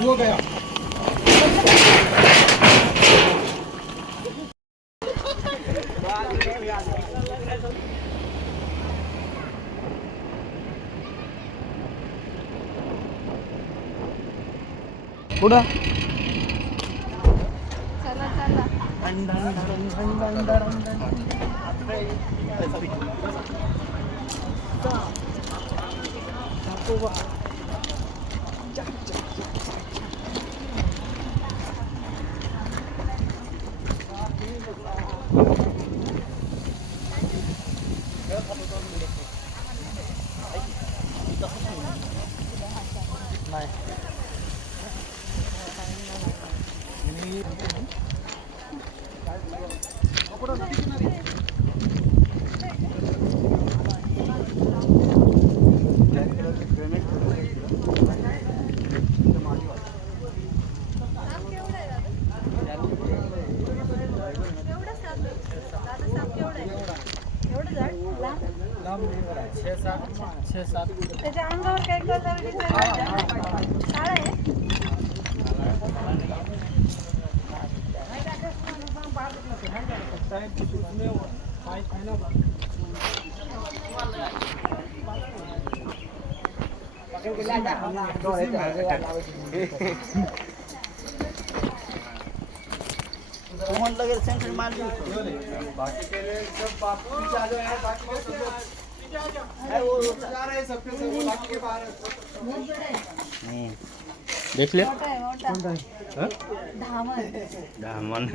누워가요. 뭐라? त्याच्या अंगावर काय कलर काळा आहे देखले मोठा आहे. मोठा धामण दामन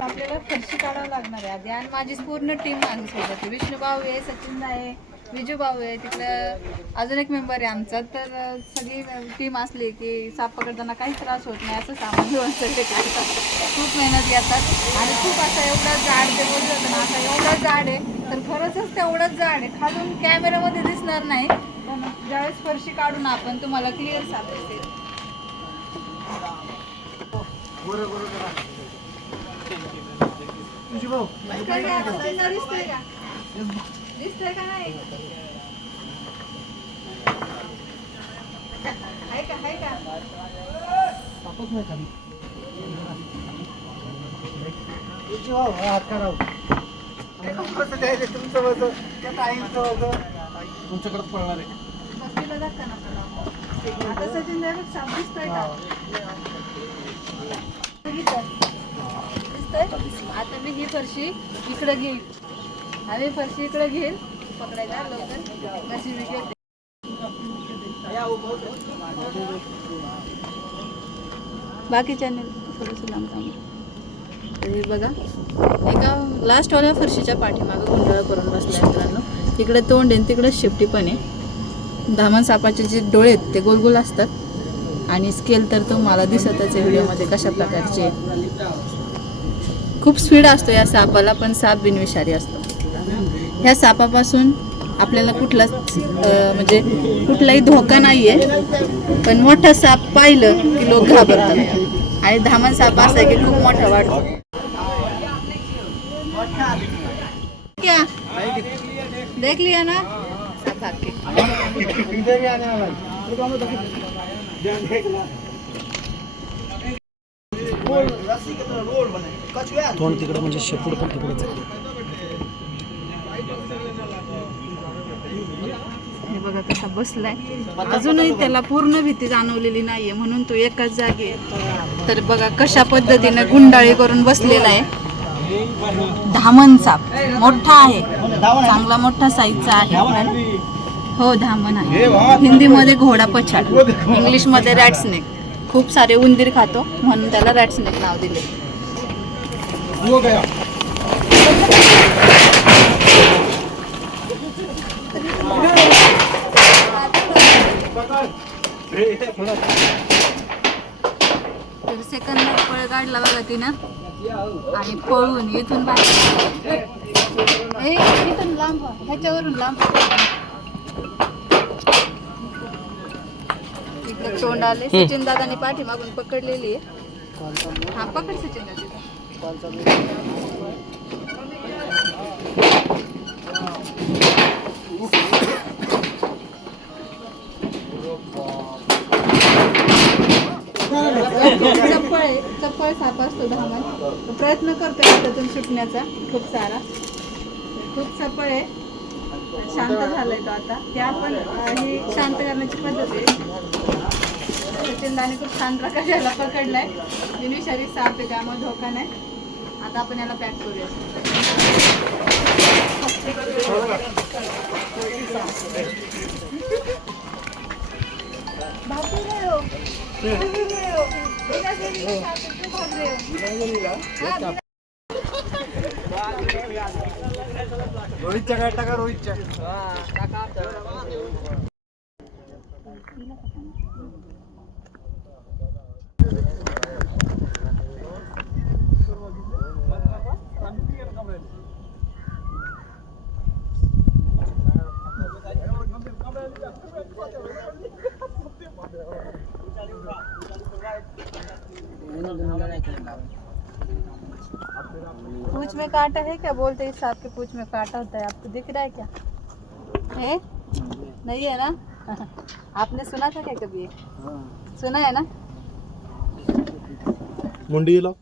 आपल्याला फरशी काढावं लागणार आहे आधी. आणि माझी पूर्ण टीम माझ्या सोबत. विष्णू भाऊ आहे सचिन आहे विजू भाऊ आहे तिकडं अजून एक मेंबर आहे आमचा. तर सगळी टीम असली की साप पकडताना काही त्रास होत नाही असं सामान घेऊन सगळे काढतात खूप मेहनत घेतात. आणि खूप असं एवढं जाड ते बोलत होतं ना आता एवढं जाड आहे तर खरंच तेवढंच जाड आहे. खालून कॅमेऱ्यामध्ये दिसणार नाही. पण ज्यावेळेस फरशी काढून आपण तुम्हाला क्लिअर साप दिसतंय का? सचिनला दिसतंय का दिसतंय का नाही आहे का आहे का तुमच्याकडे पळणार आहे बसलेला धक्का नका लावू. आता सचिन direct साप दिसतोय का मी ही फरशी इकडे घेईल. आम्ही फरशी इकडे घेईल. पकडायला लवकर. बाकी चॅनल थोडंसं लांब थांबा. हे बघा एका लास्टवाल्या फरशीच्या पाठीमागं गुंडाळ करून बसल्या मित्रांनो. तिकडे तोंड आहे तिकडे शेपटी पण आहे. धामण सापाचे जे डोळे आहेत ते गोल गोल असतात. आणि स्केल तर तुम्हाला दिसतच आहे व्हिडिओमध्ये कशा प्रकारचे. खूप स्पीड असतो या सापाला पण साप बिनविषारी असतो. ह्या सापापासून आपल्याला कुठलाच म्हणजे कुठलाही धोका नाही आहे पण मोठा साप पाहिलं की लोक घाबरतात. आणि धामण साप असा आहे की खूप मोठा वाटतो क्या? देख लिया ना? साप तोंड तिकडे म्हणजे शेपूड पण तिकडेच हे बघा कसा बसलाय. अजूनही त्याला पूर्ण भीती जाणवलेली नाहीये म्हणून तो एकाच जागी आहे. तर बघा कशा पद्धतीने गुंडाळी करून बसलेला आहे. धामण साप. मोठा आहे. चांगला मोठा साईजचा आहे. हो धामण आहे. हिंदीमध्ये घोडा पछाड. इंग्लिशमध्ये रॅट स्नेक खूप सारे उंदीर खातो म्हणून त्याला रॅट स्नेक नाव दिले. तर सेकंद पळ काढला बघा तिनं. आणि पळून इथून बाहेर. इथून लांब ह्याच्यावरून लांब. तोंड आले सचिन दादाने पाठीमागून पकडलेली आहे. हा पकड सचिन चप्पळ चप्पळ साप असतो धामण प्रयत्न करतोय हातातून सुटण्याचा. खूप सारा. खूप चपळ आहे. शांत झालाय तो आता. ते आपण ही शांत करण्याची पद्धत आहे. सचिनदाने खूप छान प्रकारे याला पकडलाय. विषारी साप आहे त्यामुळे धोका नाही. आता आपण याला पॅक करूया. भागू রোহিত টাকার টাকা রোহিত Thank you. हो हाँ, पूछ में काटा है क्या? बोलते हैं इस सांप के पूछ में काटा होता है। आपको दिख रहा है क्या? है? नहीं है ना? आपने सुना था क्या कभी? सुना है ना? मुंडी लाव